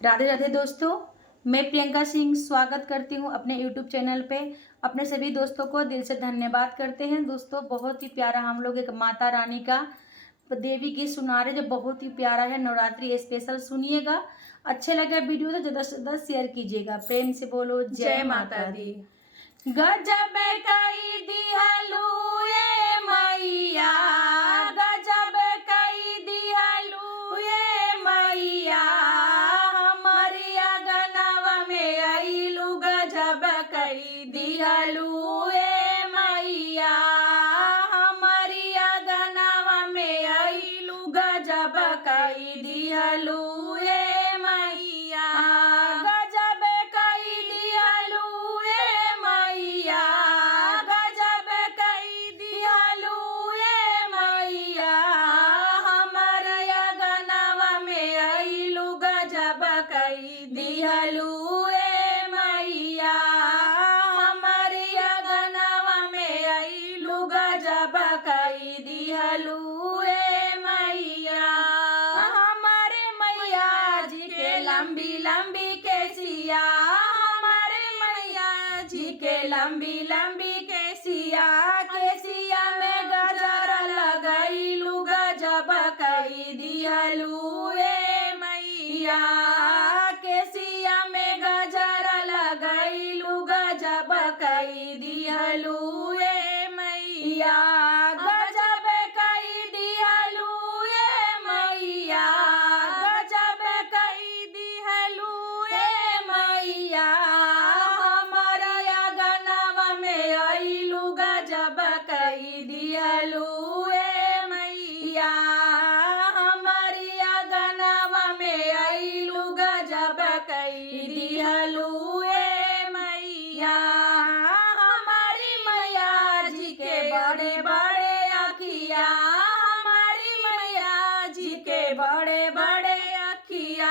राधे राधे दोस्तों, मैं प्रियंका सिंह स्वागत करती हूँ अपने यूट्यूब चैनल पे। अपने सभी दोस्तों को दिल से धन्यवाद करते हैं। दोस्तों, बहुत ही प्यारा हम लोग एक माता रानी का देवी गीत सुना रहे, जो बहुत ही प्यारा है। नवरात्रि स्पेशल सुनिएगा। अच्छे लगे वीडियो तो ज़्यादा से ज़्यादा शेयर कीजिएगा। प्रेम से बोलो जय माता दी। गजब कई दिहलू ये मैया, गजब कई दिहलू ये मैया, हमारी अगनवा में आइलू। गजब कई दिहलू ये मैया, हमारी अगनवा में आइलू। गजब कई दिहलू ये मैया, गजब कई दिहलू ये मैया, गजब कई दिहलू ये मैया, हमारे अगनवा में आइलू। गजब कई दिहलू ये मैया, हमारे अगनवा में आइलू। गजब कई दिहलू ये मैया, हमारे मैया जी के लंबी लंबी केसिया, हमारे मैया जी के लंबी लंबी केसिया, केसिया में गजरा लगाइलू। गजब कई दिहलू ये मैया, केसिया में गजरा लगाइलू। गजब कई दिहलू ये मैया, गजब कई दिहलू ये मैया, गजब कई दिहलू ये मैया, हमारा अगनवा में आइलू। गजब कई दिहलू ये मैया, हमारी अगनवा में आइलू। गजब कई दिहलू ये मैया, हमारी मैया जी के बड़े बड़े अखिया, हमारी मैया जी के बड़े बड़े अखिया,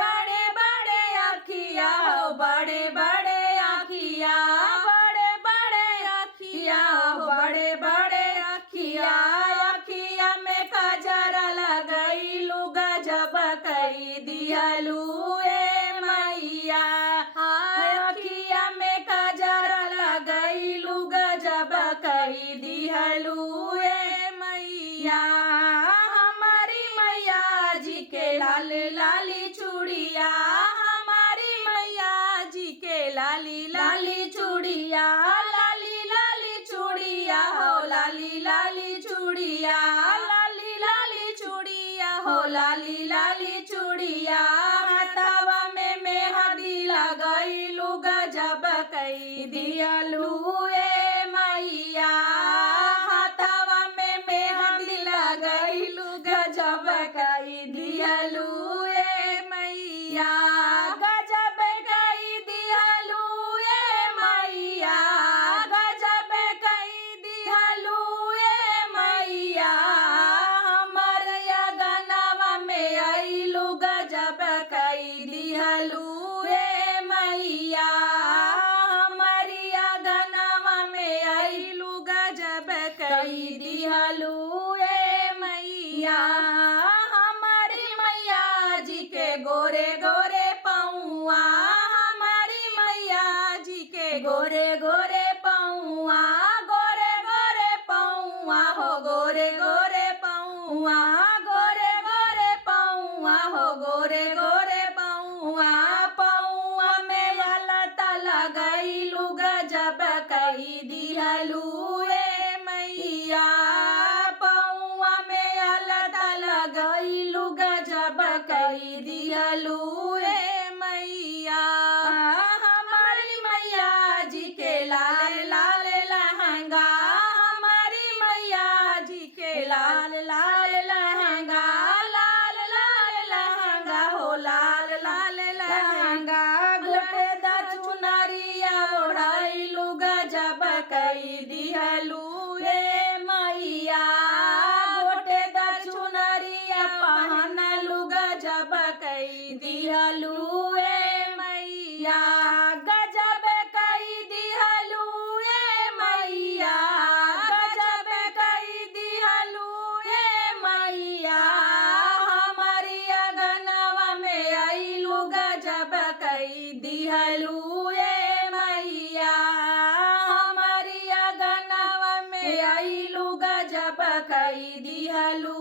बड़े बड़े अखिया, बड़े बड़े अखिया, बड़े बड़े अखिया, बड़े बड़े अखिया, अखिया में काजरा लगाइलू। गजब कई दिहलू ये मैया, अखिया में काजरा लगाइलू। गजब कई दिहलू ये मैया, हमारी मैया जी के लाल लाली चूड़िया, हमारी मैया जी के लाली लाली चूड़िया, लाली लाली चूड़िया हो, लाली लाली चूड़िया, लाली लाली चूड़िया हो, लाली लाली चूड़िया, हाथवा में मेहंदी लगाइलू। गजब कई दिहलू ये मैया, हाथवा में मेहंदी लगाइलू। गजब कई दिहलू ये मैया, गजब कई दिहलू ये मैया, गजब कई दिहलू ये मैया, हमारे अगनवा में आइलू। गजब कई दिहलू ये मैया, हमारी अगनवा में आइलू। गजब कई दिहलू ये मैया, हमारी मैया जी के गोरे गोरे पौआ, हमारी मैया जी के गोरे गोरे पौआ, गोरे गोरे पौआ हो, गोरे गोरे पौआ, गोरे गोरे पौआ हो, गोरे गोरे पौआ, पौआ में अलता लगाइलू। गजब कई दिहलू ये मैया, पौआ में अलता लगाइलू। गजब कई दिहलू ये मैया, हमारी मैया जी के लाल लाल लहंगा, हमारी मैया जी के लाल लाल लहंगा, लाल लाल लहंगा हो, लाल लाल लहंगा, गोटेदार चुनरिया ओढ़ाइलू। गजब कई दिहलू ये मैया, गोटेदार चुनरिया पहनलू। गजब कई दिहलू ये मैया, गजब कई दिहलू ये मैया, गजब कई दिहलू ये मैया, हमारी अगनवा में आइलू। गजब कई दिहलू ए मैया, हमारी अगनवा में आइलू गजब कई दिहलू